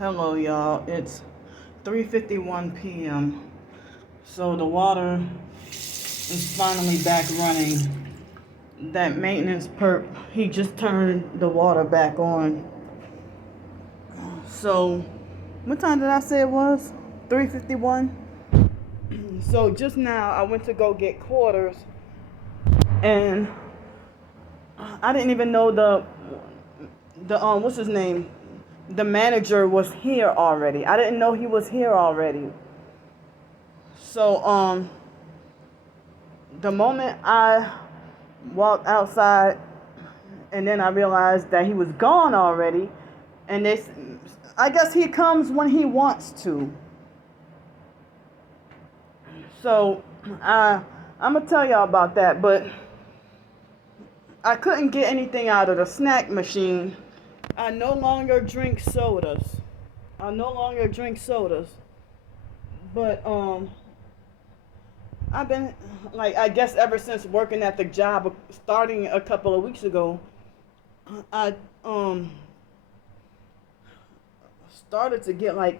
Hello, y'all. It's 3:51 p.m. So the water is finally back running. That maintenance perp, he just turned the water back on. So, what time did I say it was? 3:51. So just now I went to go get quarters, and I didn't even know the what's his name? The manager was here already. I didn't know he was here already. So the moment I walked outside, and then I realized that he was gone already, and I guess he comes when he wants to. So I'm gonna tell y'all about that, but I couldn't get anything out of the snack machine. I no longer drink sodas. But I've been I guess ever since working at the job starting a couple of weeks ago, I started to get I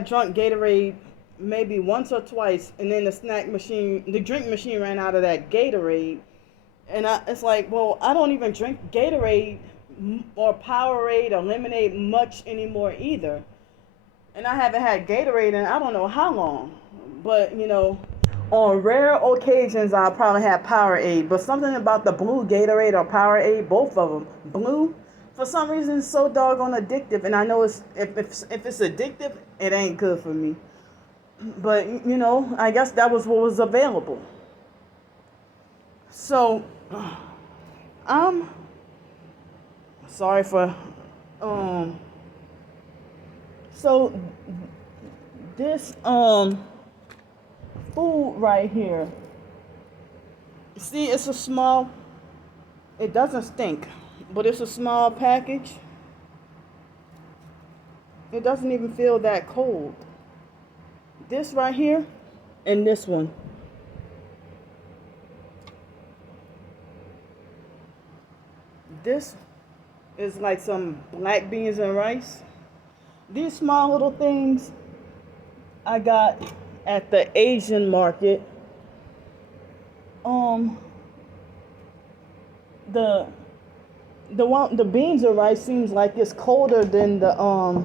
drank Gatorade maybe once or twice, and then the drink machine ran out of that Gatorade, and it's like, well, I don't even drink Gatorade or Powerade or lemonade much anymore either. And I haven't had Gatorade in I don't know how long. But, on rare occasions I'll probably have Powerade. But something about the blue Gatorade or Powerade, both of them, blue, for some reason it's so doggone addictive. And I know if it's addictive, it ain't good for me. But, I guess that was what was available. So, I'm sorry for so this food right here, see, it doesn't stink, but it's a small package. It doesn't even feel that cold. This right here and this one, this is like some black beans and rice. These small little things I got at the Asian market. The beans and rice seems like it's colder than and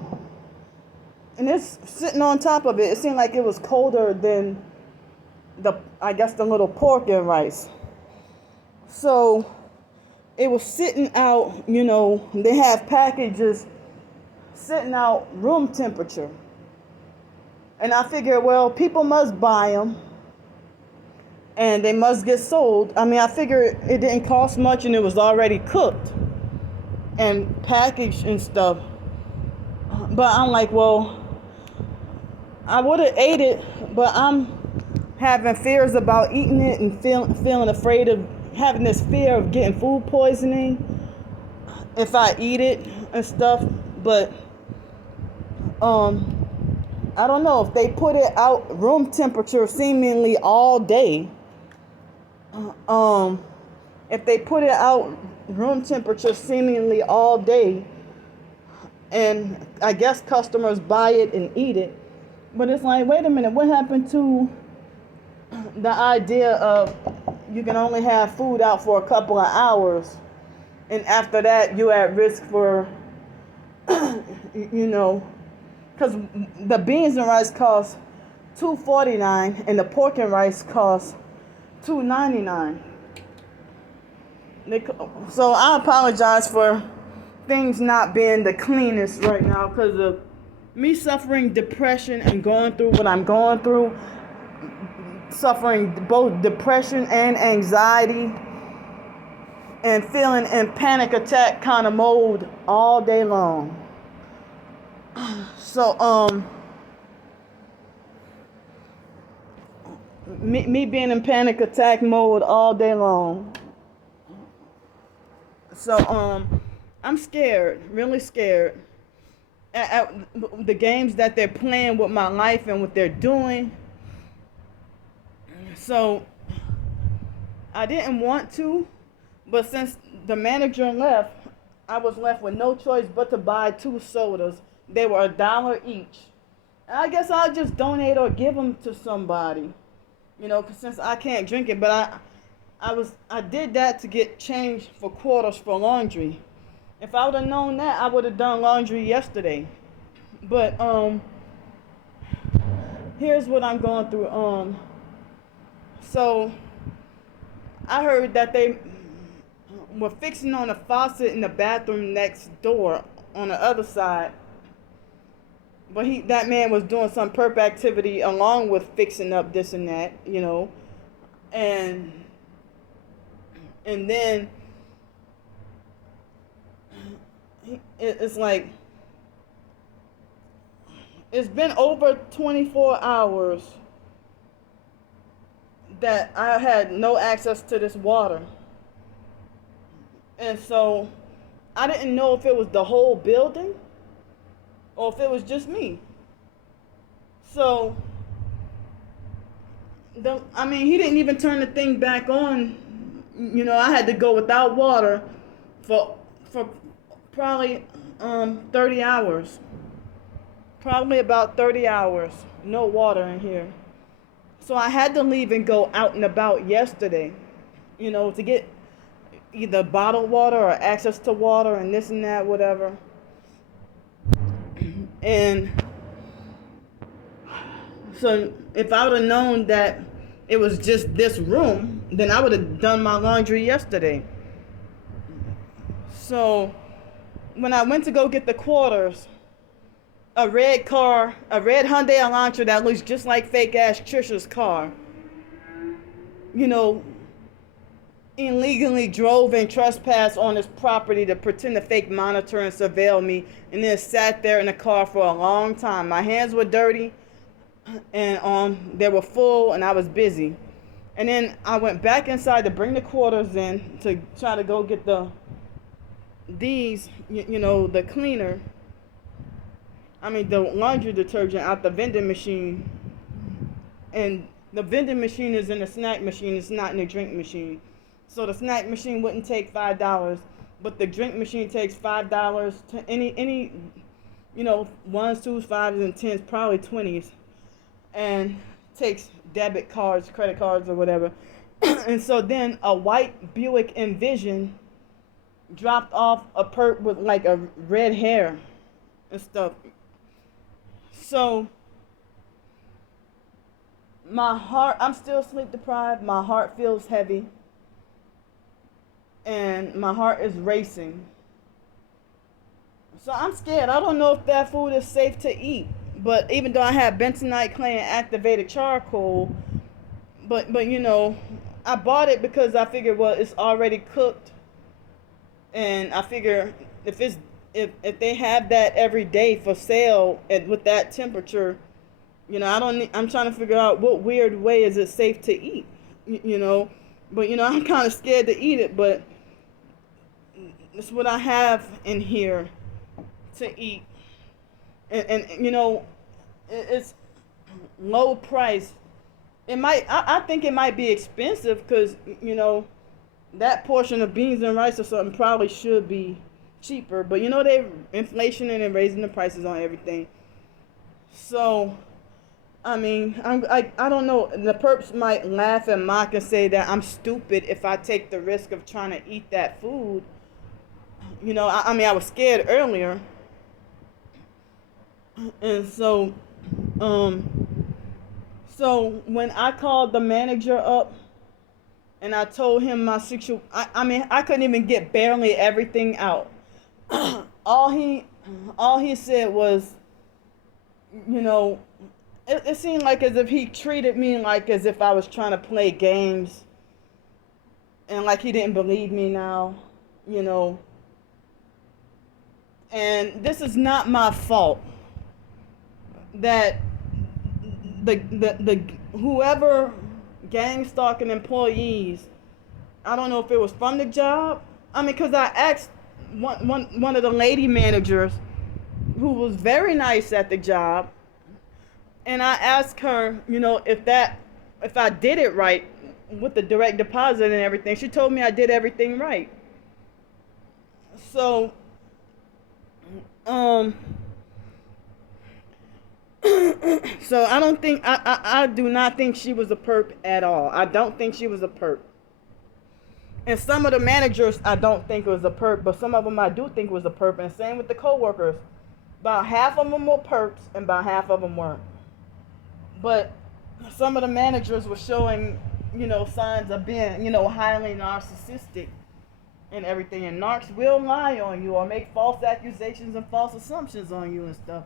it's sitting on top of it. It seemed like it was colder than the little pork and rice. So it was sitting out, they have packages sitting out room temperature. And I figured, well, people must buy them and they must get sold. I figured it didn't cost much and it was already cooked and packaged and stuff. But I'm like, well, I would have ate it, but I'm having fears about eating it and feeling afraid of having this fear of getting food poisoning if I eat it and stuff. But I don't know if they put it out room temperature seemingly all day. If they put it out room temperature seemingly all day, and I guess customers buy it and eat it, but it's like, wait a minute, what happened to the idea of you can only have food out for a couple of hours, and after that you're at risk for, because the beans and rice cost $2.49 and the pork and rice cost $2.99. So I apologize for things not being the cleanest right now because of me suffering depression and going through what I'm going through, suffering both depression and anxiety, and feeling in panic attack kind of mode all day long. So me being in panic attack mode all day long. So I'm scared, really scared at the games that they're playing with my life and what they're doing. So I didn't want to, but since the manager left, I was left with no choice but to buy 2 sodas They were $1 each. And I guess I'll just donate or give them to somebody, 'cause since I can't drink it. But I did that to get change for quarters for laundry. If I would have known that, I would have done laundry yesterday. But here's what I'm going through. So I heard that they were fixing on a faucet in the bathroom next door on the other side. But that man was doing some perp activity along with fixing up this and that, and then it's like it's been over 24 hours that I had no access to this water. And so I didn't know if it was the whole building or if it was just me. So, he didn't even turn the thing back on. I had to go without water for probably 30 hours. Probably about 30 hours. No water in here. So I had to leave and go out and about yesterday, to get either bottled water or access to water and this and that, whatever. And so if I would have known that it was just this room, then I would have done my laundry yesterday. So when I went to go get the quarters, a red Hyundai Elantra that looks just like fake ass Trisha's car, illegally drove and trespassed on his property to pretend to fake monitor and surveil me, and then sat there in the car for a long time. My hands were dirty, and they were full, and I was busy. And then I went back inside to bring the quarters in to try to go get the cleaner. The laundry detergent out the vending machine. And the vending machine is in the snack machine. It's not in the drink machine. So the snack machine wouldn't take $5, but the drink machine takes $5 to any ones, twos, fives, and tens, probably 20s, and takes debit cards, credit cards, or whatever. And so then a white Buick Envision dropped off a perp with like a red hair and stuff. So my heart, I'm still sleep deprived. My heart feels heavy. And my heart is racing. So I'm scared. I don't know if that food is safe to eat. But even though I have bentonite clay and activated charcoal, but I bought it because I figured, well, it's already cooked. And I figure if they have that every day for sale with that temperature, I'm trying to figure out what weird way is it safe to eat, But I'm kind of scared to eat it, but it's what I have in here to eat. And it's low price. I think it might be expensive because, that portion of beans and rice or something probably should be cheaper. But, they inflation and raising the prices on everything. So, I don't know. The perps might laugh and mock and say that I'm stupid if I take the risk of trying to eat that food. I was scared earlier. And so, so when I called the manager up and I told him my situation, I couldn't even get barely everything out. All he said was, it seemed like as if he treated me like as if I was trying to play games, and like he didn't believe me now, And this is not my fault that the whoever gang stalking employees, I don't know if it was from the job. Because I asked one of the lady managers who was very nice at the job, and I asked her, if I did it right with the direct deposit and everything. She told me I did everything right. So, So I don't think I do not think she was a perp at all. I don't think she was a perp. And some of the managers I don't think was a perp, but some of them I do think was a perp. And same with the coworkers. About half of them were perps and about half of them weren't. But some of the managers were showing, signs of being, highly narcissistic and everything. And narcs will lie on you or make false accusations and false assumptions on you and stuff.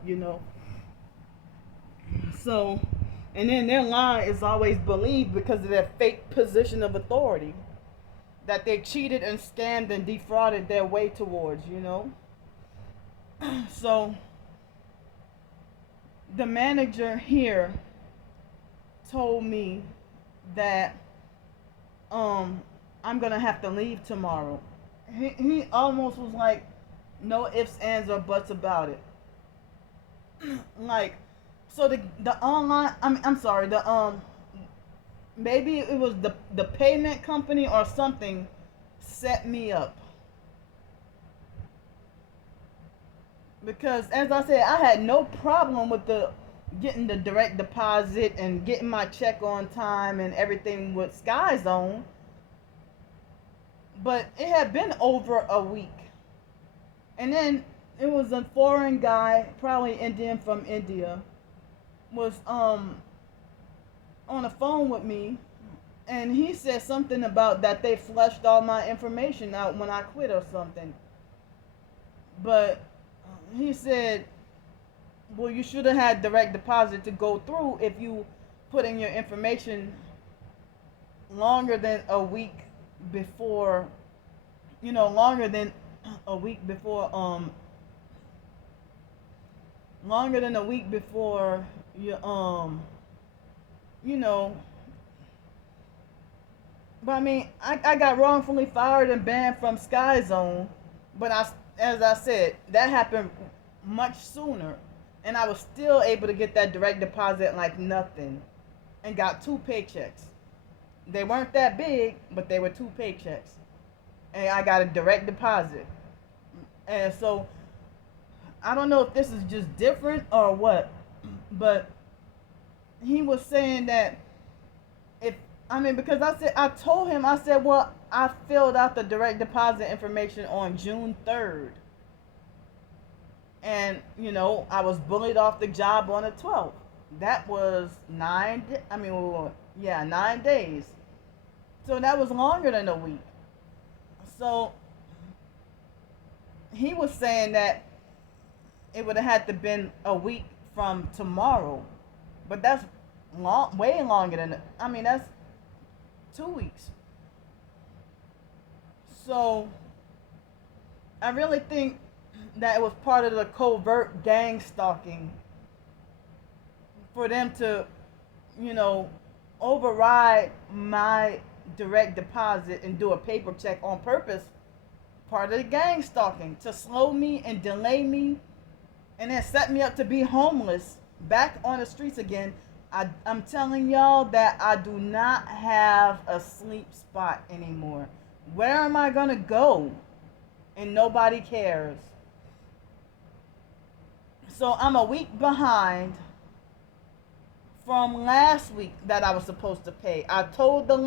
So, and then their lie is always believed because of their fake position of authority that they cheated and scammed and defrauded their way towards. So, the manager here told me that I'm gonna have to leave tomorrow. He almost was like, no ifs, ands, or buts about it. Like, so the online, I'm sorry, maybe it was the payment company or something set me up. Because as I said, I had no problem with getting the direct deposit and getting my check on time and everything with Sky Zone. But it had been over a week. And then it was a foreign guy, probably Indian from India, was on the phone with me, and he said something about that they flushed all my information out when I quit or something. But he said, well, you should have had direct deposit to go through if you put in your information longer than a week before, longer than a week before, you, but I mean, I got wrongfully fired and banned from Sky Zone, but as I said, that happened much sooner, and I was still able to get that direct deposit like nothing, and got 2 paychecks. They weren't that big, but they were 2 paychecks, and I got a direct deposit. And so, I don't know if this is just different or what, but he was saying that because I told him, I said, well, I filled out the direct deposit information on June 3rd. And, I was bullied off the job on the 12th. That was 9 days. So that was longer than a week. So he was saying that it would have had to been a week from tomorrow. But that's way longer than, that's 2 weeks. So I really think that it was part of the covert gang stalking for them to, override my direct deposit and do a paper check on purpose. Part of the gang stalking to slow me and delay me and then set me up to be homeless, back on the streets again. I'm telling y'all that I do not have a sleep spot anymore. Where am I gonna go? And nobody cares. So I'm a week behind from last week that I was supposed to pay. I told the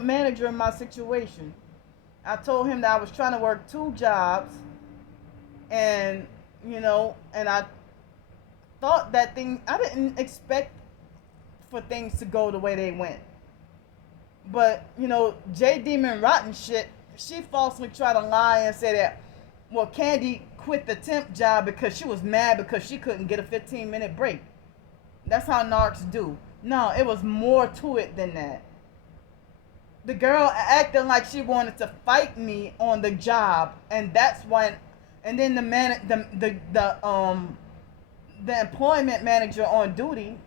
manager in my situation. I told him that I was trying to work 2 jobs, and and I thought that I didn't expect for things to go the way they went. But, J Demon Rotten shit, she falsely tried to lie and say that, well, Candy quit the temp job because she was mad because she couldn't get a 15-minute break. That's how narcs do. No, it was more to it than that. The girl acting like she wanted to fight me on the job, and that's when, and then the employment manager on duty,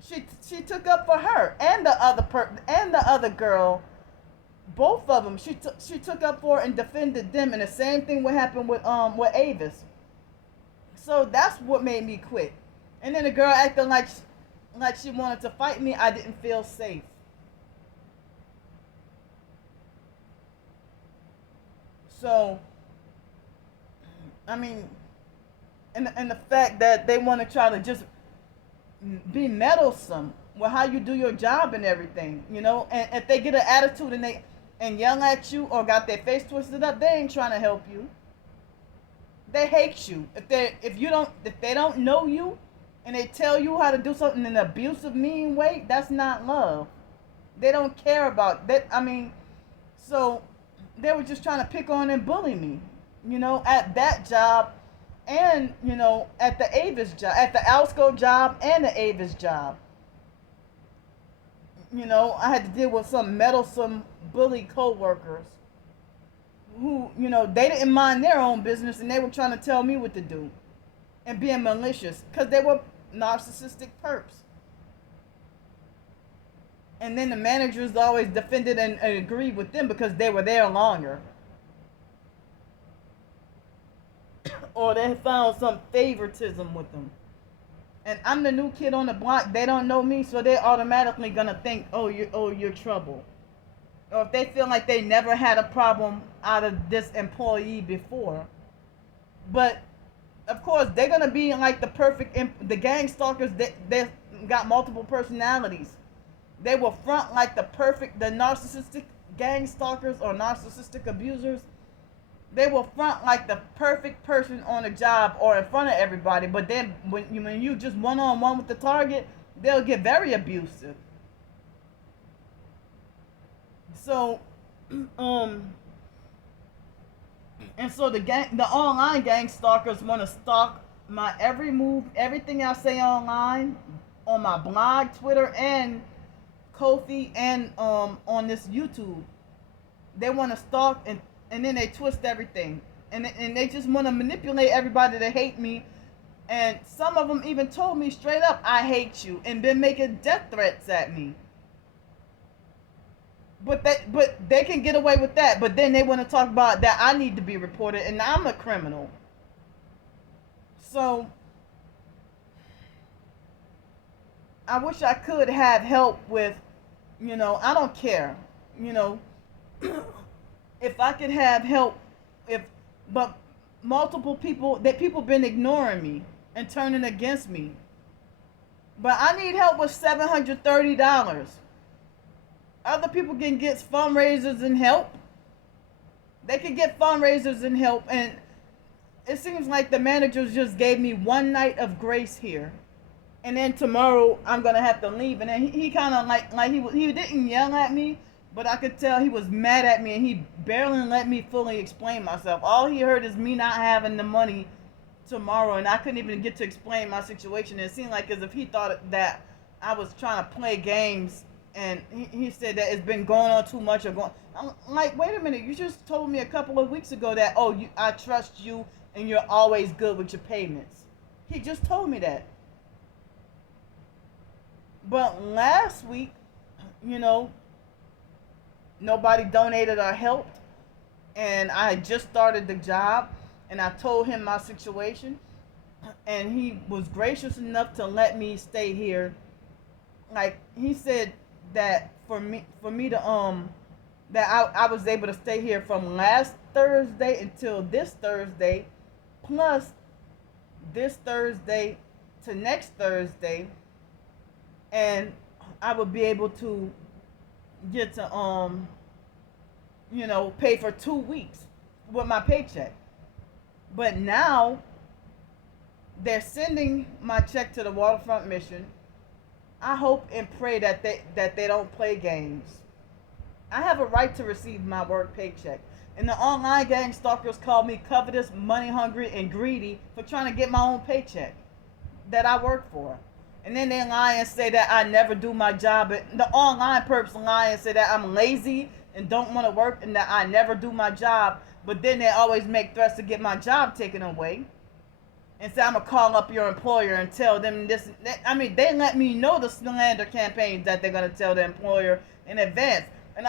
she took up for her and the other girl, both of them. She took up for and defended them, and the same thing would happen with Avis. So that's what made me quit. And then the girl acting like she wanted to fight me. I didn't feel safe. So, and the fact that they want to try to just be meddlesome with how you do your job and everything, and if they get an attitude and yell at you or got their face twisted up, they ain't trying to help you. They hate you. If they don't know you and they tell you how to do something in an abusive, mean way, that's not love. They don't care about that. So they were just trying to pick on and bully me, at that job, and at the Avis job, at the Alsco job and the Avis job. I had to deal with some meddlesome bully co-workers who, they didn't mind their own business and they were trying to tell me what to do and being malicious because they were narcissistic perps. And then the managers always defended and agreed with them because they were there longer. Or they found some favoritism with them. And I'm the new kid on the block. They don't know me, so they're automatically gonna think, you're trouble. Or if they feel like they never had a problem out of this employee before. But of course, they're gonna be like the gang stalkers. They got multiple personalities. They will front like the narcissistic gang stalkers or narcissistic abusers. They will front like the perfect person on a job or in front of everybody. But then when you just one-on-one with the target, they'll get very abusive. So, and so the online gang stalkers want to stalk my every move, everything I say online, on my blog, Twitter, and Ko-fi, and on this YouTube. They want to stalk and then they twist everything. And they just want to manipulate everybody to hate me. And some of them even told me straight up, I hate you, and been making death threats at me. But they can get away with that. But then they want to talk about that I need to be reported and I'm a criminal. So I wish I could have help with, I don't care, if I could have help, but multiple people been ignoring me and turning against me. But I need help with $730. Other people can get fundraisers and help. They can get fundraisers and help, and it seems like the managers just gave me one night of grace here. And then tomorrow I'm gonna have to leave. And then he kind of like he didn't yell at me, but I could tell he was mad at me, and he barely let me fully explain myself. All he heard is me not having the money tomorrow, and I couldn't even get to explain my situation. It seemed like as if he thought that I was trying to play games, and he said that it's been going on too much. I'm like, wait a minute, you just told me a couple of weeks ago that I trust you and you're always good with your payments. He just told me that. But last week, nobody donated or helped, and I had just started the job, and I told him my situation, and he was gracious enough to let me stay here. Like, he said that for me to that I was able to stay here from last Thursday until this Thursday, plus this Thursday to next Thursday, and I would be able to get to pay for 2 weeks with my paycheck. But now they're sending my check to the Waterfront Mission. I hope and pray that they don't play games. I have a right to receive my work paycheck. And the online gang stalkers call me covetous, money hungry, and greedy for trying to get my own paycheck that I work for. And then they lie and say that I never do my job. The online perps lie and say that I'm lazy and don't want to work and that I never do my job. But then they always make threats to get my job taken away. And say I'm going to call up your employer and tell them this. They let me know the slander campaigns that they're going to tell the employer in advance. And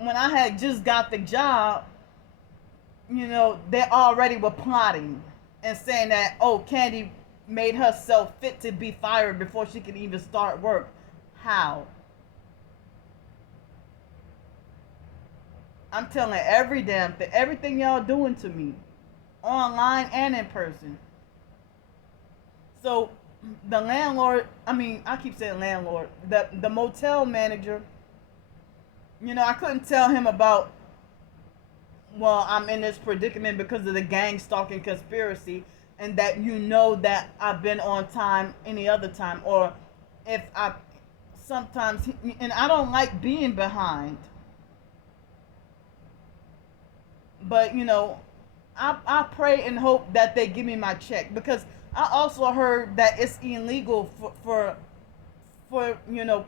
when I had just got the job, they already were plotting and saying that, Candy made herself fit to be fired before she could even start work. How? I'm telling every damn thing, everything y'all doing to me, online and in person. So the landlord, I mean, I keep saying landlord, the motel manager, I couldn't tell him about, well, I'm in this predicament because of the gang stalking conspiracy, and that that I've been on time any other time, or if I sometimes, and I don't like being behind, but I pray and hope that they give me my check, because I also heard that it's illegal for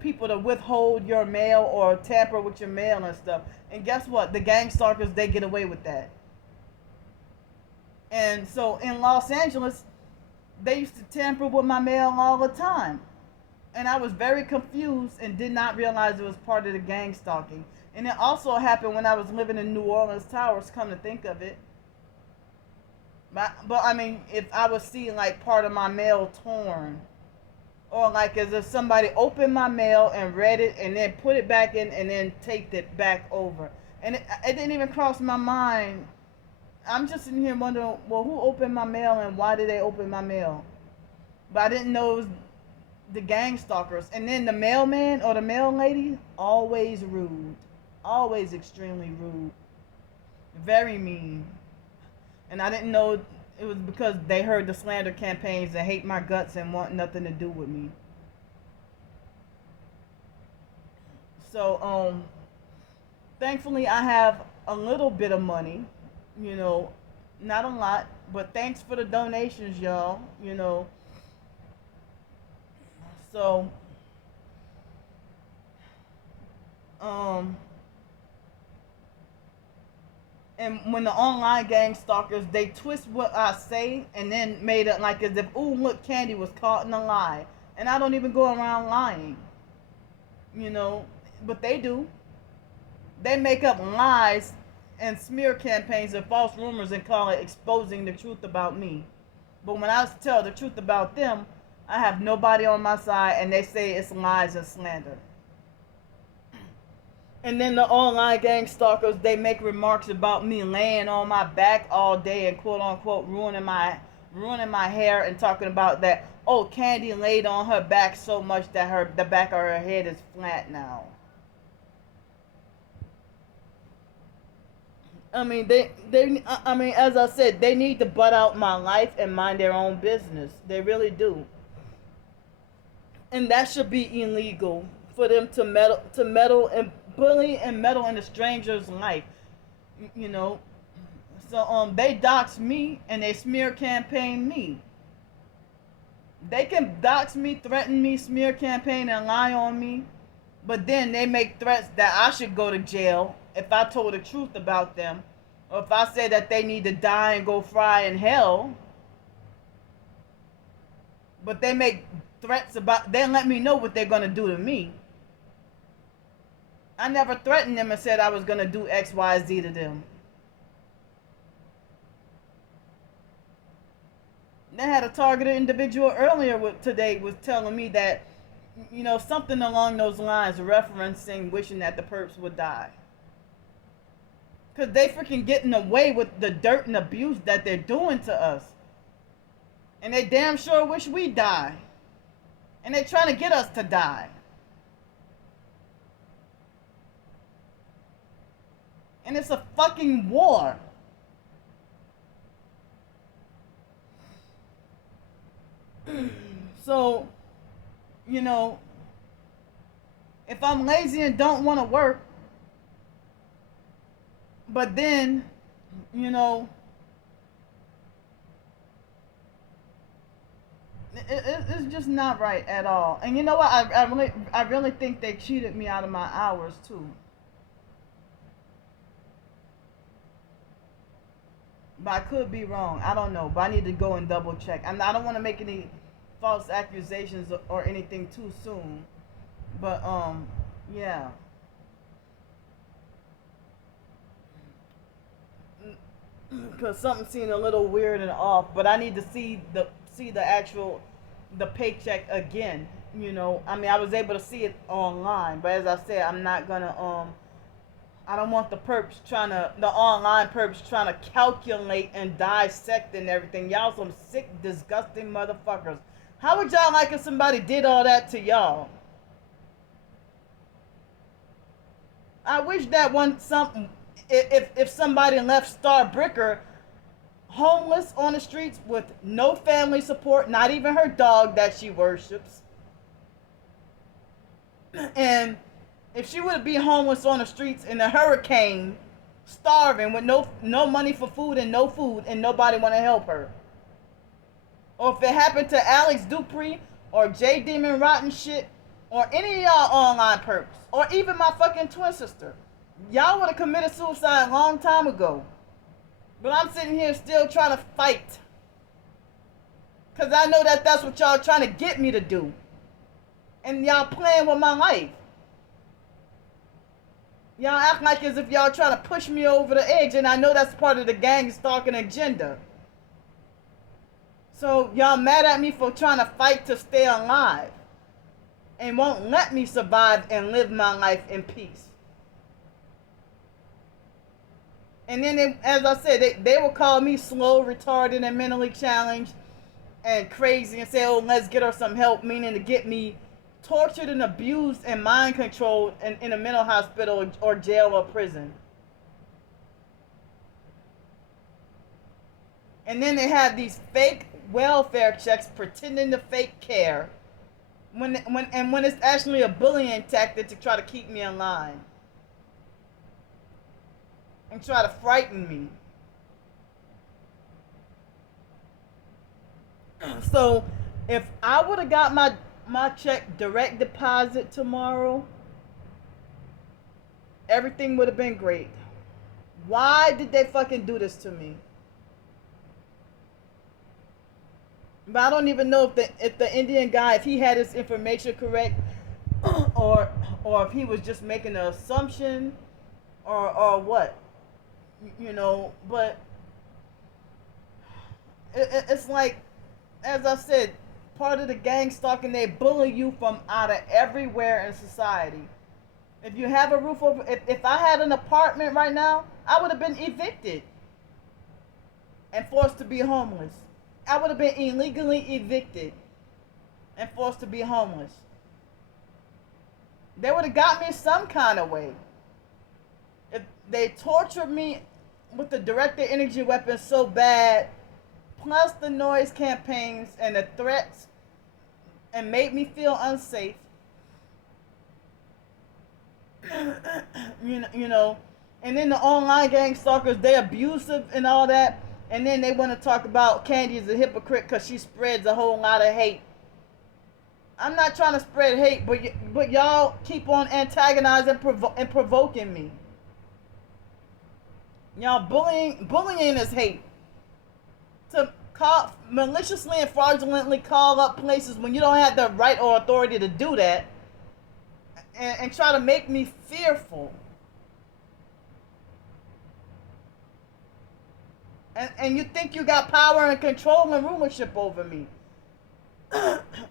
people to withhold your mail or tamper with your mail and stuff. And guess what? The gang stalkers, they get away with that. And so in Los Angeles, they used to tamper with my mail all the time. And I was very confused and did not realize it was part of the gang stalking. And it also happened when I was living in New Orleans Towers, come to think of it. But I mean, if I was seeing like part of my mail torn, or like as if somebody opened my mail and read it and then put it back in and then taped it back over. And it didn't even cross my mind. I'm just in here wondering, well, who opened my mail and why did they open my mail? But I didn't know it was the gang stalkers. And then the mailman or the mail lady, always rude. Always extremely rude. Very mean. And I didn't know it was because they heard the slander campaigns and hate my guts and want nothing to do with me. So, thankfully I have a little bit of money, not a lot, but thanks for the donations, y'all. So, um, and when the online gang stalkers, they twist what I say and then made it like as if, ooh, look, Candy was caught in a lie. And I don't even go around lying, but they do. They make up lies and smear campaigns and false rumors and call it exposing the truth about me. But when I tell the truth about them, I have nobody on my side and they say it's lies and slander. And then the online gang stalkers, they make remarks about me laying on my back all day and quote unquote ruining my hair, and talking about that, oh, Candy laid on her back so much that the back of her head is flat now. I mean, I mean, as I said, they need to butt out my life and mind their own business. They really do. And that should be illegal for them to meddle and bully and meddle in a stranger's life. You know. So they dox me and they smear campaign me. They can dox me, threaten me, smear campaign, and lie on me, but then they make threats that I should go to jail if I told the truth about them, or if I say that they need to die and go fry in hell. But they make threats about, they let me know what they're going to do to me. I never threatened them and said I was going to do X, Y, Z to them. They had a targeted individual earlier today was telling me that, something along those lines, referencing wishing that the perps would die. Because they freaking getting away with the dirt and abuse that they're doing to us. And they damn sure wish we die. And they trying to get us to die. And it's a fucking war. So, if I'm lazy and don't want to work, but then, it's just not right at all. And you know what? I really think they cheated me out of my hours too. But I could be wrong. I don't know. But I need to go and double check. I don't want to make any false accusations or anything too soon. But yeah. Because something seemed a little weird and off. But I need to see the actual paycheck again. I mean, I was able to see it online, but as I said, I'm not gonna I don't want the online perps trying to calculate and dissect and everything. Y'all some sick, disgusting motherfuckers. How would y'all like if somebody did all that to y'all? I wish that one something. If somebody left Starbricker homeless on the streets with no family support, not even her dog that she worships, and if she would be homeless on the streets in a hurricane, starving with no money for food and no food, and nobody want to help her, or if it happened to Alex Dupree or J Demon Rotten Shit or any of y'all online perps or even my fucking twin sister, y'all would have committed suicide a long time ago. But I'm sitting here still trying to fight. Because I know that that's what y'all trying to get me to do. And y'all playing with my life. Y'all act like as if y'all trying to push me over the edge. And I know that's part of the gang stalking agenda. So y'all mad at me for trying to fight to stay alive. And won't let me survive and live my life in peace. And then, as I said, they will call me slow, retarded, and mentally challenged and crazy and say, oh, let's get her some help, meaning to get me tortured and abused and mind controlled in a mental hospital or jail or prison. And then they have these fake welfare checks pretending to fake care when it's actually a bullying tactic to try to keep me in line. And try to frighten me. So, if I would have got my check direct deposit tomorrow, everything would have been great. Why did they fucking do this to me? But I don't even know if the Indian guy, if he had his information correct, or if he was just making an assumption, or what. You know, but it's like, as I said, part of the gang stalking, they bully you from out of everywhere in society. If you have a roof over, if I had an apartment right now, I would have been evicted and forced to be homeless. I would have been illegally evicted and forced to be homeless. They would have got me some kind of way. If they tortured me with the directed energy weapon so bad, plus the noise campaigns and the threats, and made me feel unsafe. you know, and then the online gang stalkers, they abusive and all that, and then they want to talk about Candy as a hypocrite because she spreads a whole lot of hate. I'm not trying to spread hate, but y'all keep on antagonizing and provoking me. Y'all bullying is hate. To call maliciously and fraudulently call up places when you don't have the right or authority to do that, and try to make me fearful. And you think you got power and control and rulership over me.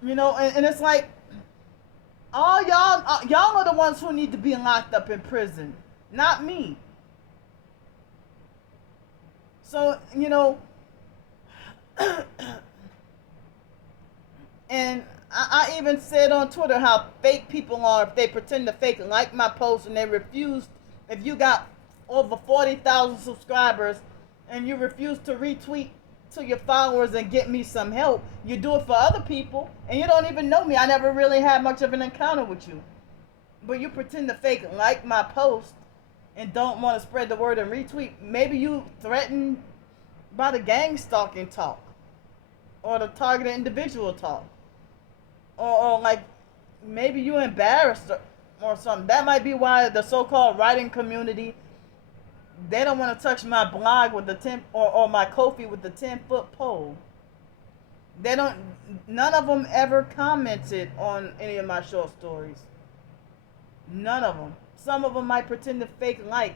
You know, and it's like, all y'all are the ones who need to be locked up in prison, not me. So, you know, and I even said on Twitter how fake people are if they pretend to fake like my post and they refuse. If you got over 40,000 subscribers and you refuse to retweet to your followers and get me some help, you do it for other people and you don't even know me. I never really had much of an encounter with you. But you pretend to fake like my post and don't want to spread the word and retweet. Maybe you threatened by the gang stalking talk or the targeted individual talk, or like maybe you embarrassed or something. That might be why the so-called writing community, they don't want to touch my blog with the 10 or my Ko-fi with the 10-foot pole. None of them ever commented on any of my short stories. None of them. Some of them might pretend to fake like,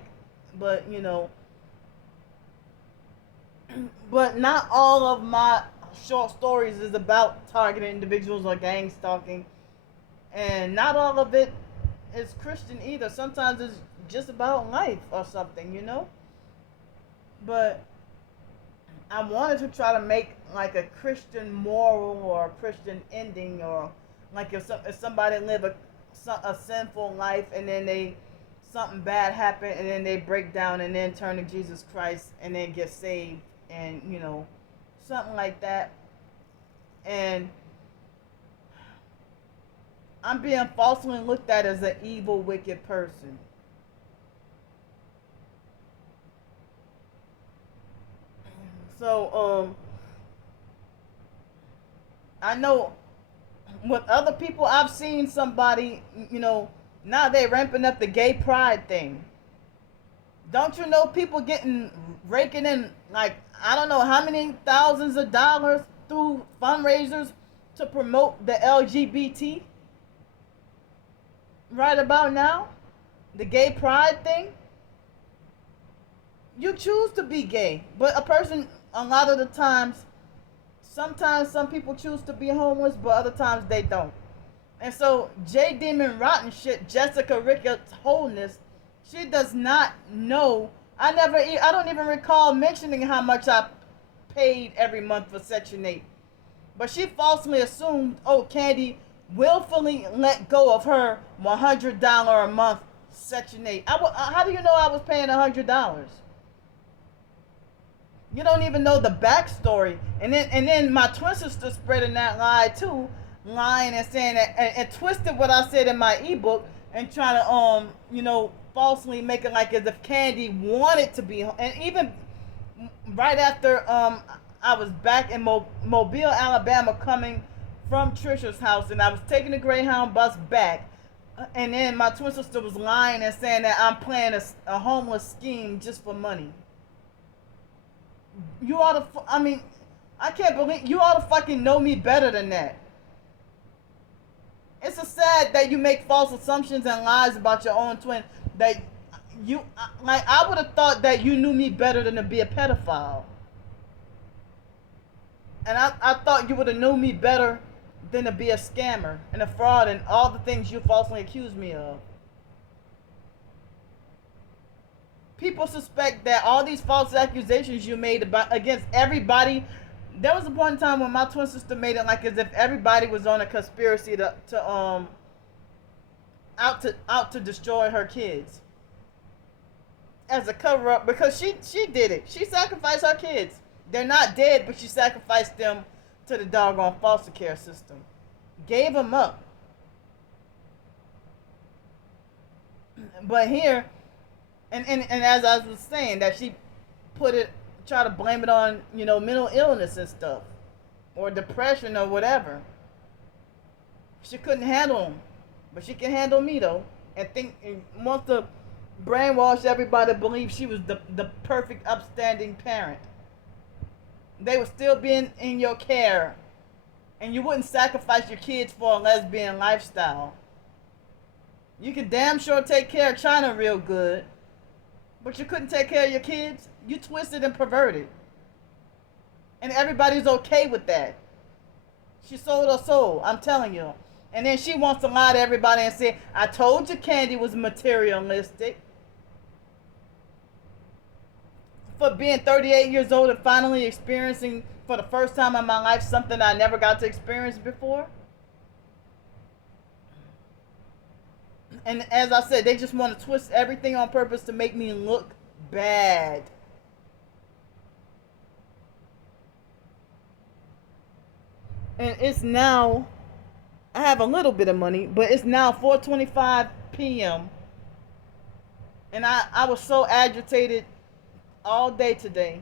but you know, but not all of my short stories is about targeted individuals or gang stalking, and not all of it is Christian either. Sometimes it's just about life or something, you know. But I wanted to try to make like a Christian moral or a Christian ending, or like if somebody live a sinful life and then they something bad happen and then they break down and then turn to Jesus Christ and then get saved, and something like that. And I'm being falsely looked at as an evil, wicked person. So I know with other people, I've seen somebody, now they're ramping up the gay pride thing. Don't you know people getting raking in, like, I don't know how many thousands of dollars through fundraisers to promote the LGBT right about now? The gay pride thing? You choose to be gay, but a person, a lot of the times, sometimes some people choose to be homeless, but other times they don't. And so J Demon Rotten Shit, Jessica Ricketts Wholeness, she does not know. I don't even recall mentioning how much I paid every month for Section 8. But she falsely assumed, oh, Candy willfully let go of her $100 a month Section 8. How do you know I was paying $100? You don't even know the backstory. And then my twin sister spreading that lie too, lying and saying that, and twisted what I said in my ebook and trying to falsely make it like as if Candy wanted to be, and even right after I was back in Mobile, Alabama, coming from Trisha's house, and I was taking the Greyhound bus back, and then my twin sister was lying and saying that I'm playing a homeless scheme just for money. You ought to, I can't believe, you ought to fucking know me better than that. It's a sad that you make false assumptions and lies about your own twin. That I would have thought that you knew me better than to be a pedophile. And I thought you would have known me better than to be a scammer and a fraud and all the things you falsely accused me of. People suspect that all these false accusations you made against everybody. There was a point in time when my twin sister made it like as if everybody was on a conspiracy to out to destroy her kids as a cover up, because she did it. She sacrificed her kids. They're not dead, but she sacrificed them to the doggone foster care system. Gave them up. But here, and as I was saying, that she try to blame it on, mental illness and stuff, or depression or whatever. She couldn't handle them, but she can handle me though, and wants to brainwash everybody to believe she was the perfect, upstanding parent. They would still be in your care, and you wouldn't sacrifice your kids for a lesbian lifestyle. You could damn sure take care of China real good, but you couldn't take care of your kids. You twisted and perverted. And everybody's okay with that. She sold her soul, I'm telling you. And then she wants to lie to everybody and say, I told you Candy was materialistic. For being 38 years old and finally experiencing for the first time in my life something I never got to experience before. And as I said, they just want to twist everything on purpose to make me look bad. And it's now, I have a little bit of money, but it's now 4:25 p.m. And I was so agitated all day today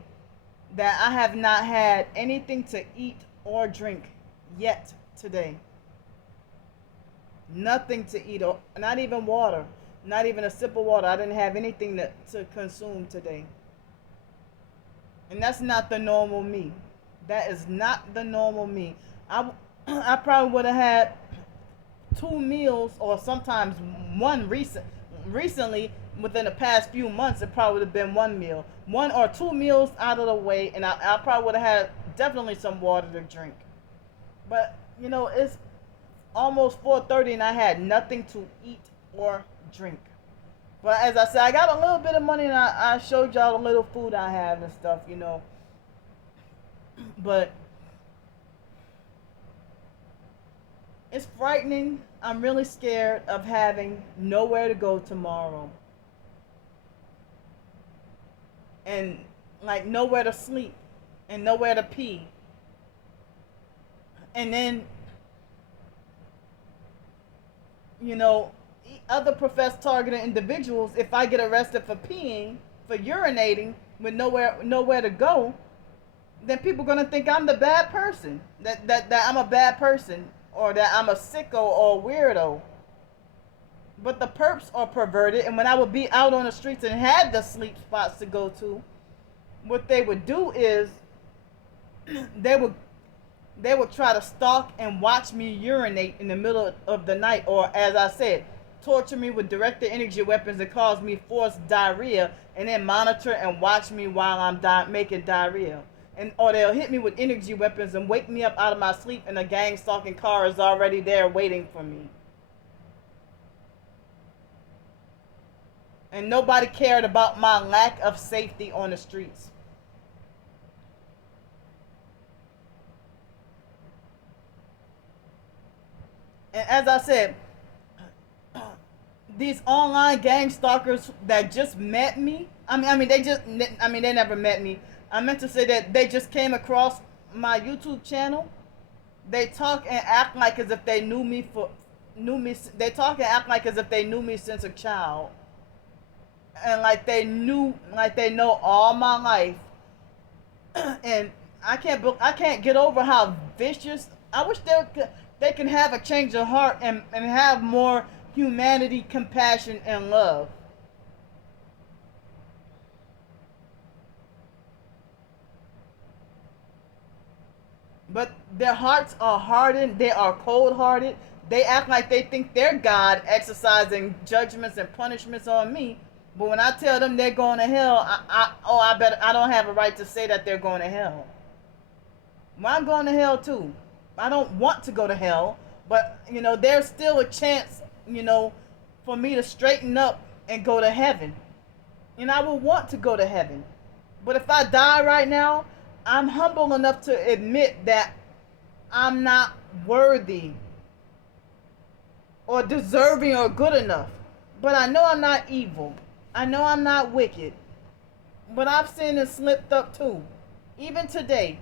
that I have not had anything to eat or drink yet today. Nothing to eat, or not even water, not even a sip of water. I didn't have anything to consume today. And that's not the normal me. That is not the normal me. I probably would have had 2 meals, or sometimes one recently within the past few months. It probably would have been 1 meal, 1 or 2 meals out of the way, and I probably would have had definitely some water to drink. But it's almost 4:30 and I had nothing to eat or drink. But as I said, I got a little bit of money, and I showed y'all the little food I have and stuff. But it's frightening. I'm really scared of having nowhere to go tomorrow. And like nowhere to sleep and nowhere to pee. And then, you know, other professed targeted individuals, if I get arrested for peeing, for urinating with nowhere to go, then people are gonna think I'm the bad person. That I'm a bad person, or that I'm a sicko or a weirdo. But the perps are perverted, and when I would be out on the streets and had the sleep spots to go to, what they would do is they would they would try to stalk and watch me urinate in the middle of the night, or as I said, torture me with directed energy weapons that cause me forced diarrhea, and then monitor and watch me while I'm making diarrhea. And or they'll hit me with energy weapons and wake me up out of my sleep, and a gang stalking car is already there waiting for me. And nobody cared about my lack of safety on the streets. And as I said, these online gang stalkers that just met me, they never met me. I meant to say that they just came across my YouTube channel. They talk and act like as if they knew me. They talk and act like as if they knew me since a child, and like they know all my life. And I can't get over how vicious. I wish they can have a change of heart and have more humanity, compassion, and love. But their hearts are hardened. They are cold-hearted. They act like they think they're God, exercising judgments and punishments on me. But when I tell them they're going to hell, I don't have a right to say that they're going to hell. Well, I'm going to hell too. I don't want to go to hell, but there's still a chance, for me to straighten up and go to heaven. And I would want to go to heaven. But if I die right now, I'm humble enough to admit that I'm not worthy or deserving or good enough. But I know I'm not evil. I know I'm not wicked. But I've sinned and slipped up too. Even today.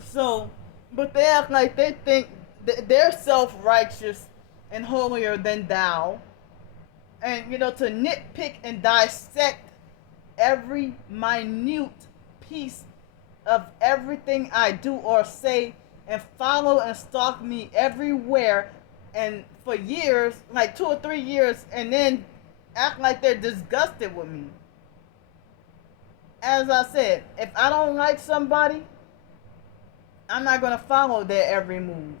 So, but they act like they think they're self-righteous and holier than thou. And, to nitpick and dissect every minute piece of everything I do or say, and follow and stalk me everywhere, and for years, like 2 or 3 years, and then act like they're disgusted with me. As I said, if I don't like somebody, I'm not going to follow their every move.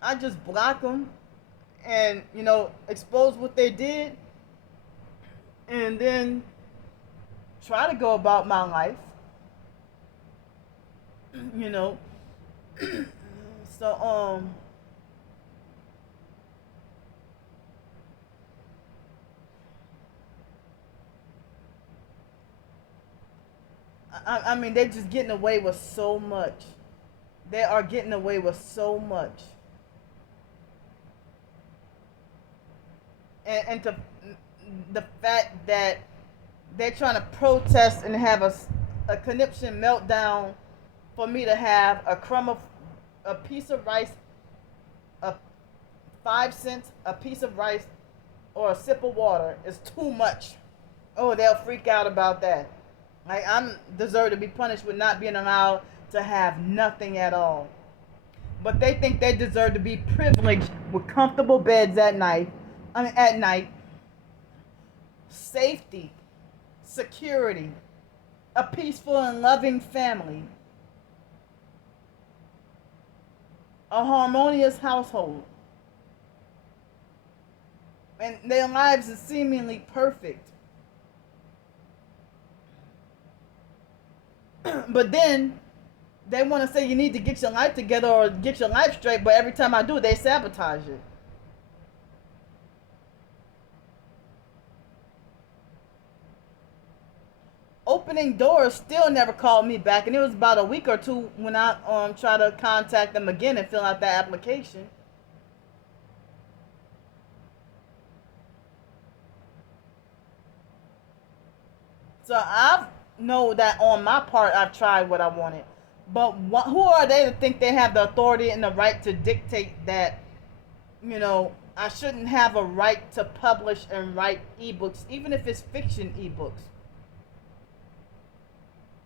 I just block them and, expose what they did, and then try to go about my life. So, they're just getting away with so much. They are getting away with so much. And to the fact that they're trying to protest and have a conniption meltdown for me to have a piece of rice, a 5 cents, a piece of rice, or a sip of water is too much. Oh, they'll freak out about that. Like, I deserve to be punished with not being allowed to have nothing at all. But they think they deserve to be privileged with comfortable beds at night, safety, security, a peaceful and loving family, a harmonious household. And their lives are seemingly perfect. But then they want to say you need to get your life together or get your life straight, but every time I do, they sabotage it. opening doors still never called me back, and it was about a week or two when I tried to contact them again and fill out that application. So I know that on my part I've tried what I wanted. But who are they to think they have the authority and the right to dictate that, I shouldn't have a right to publish and write ebooks, even if it's fiction ebooks,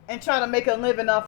and try to make a living off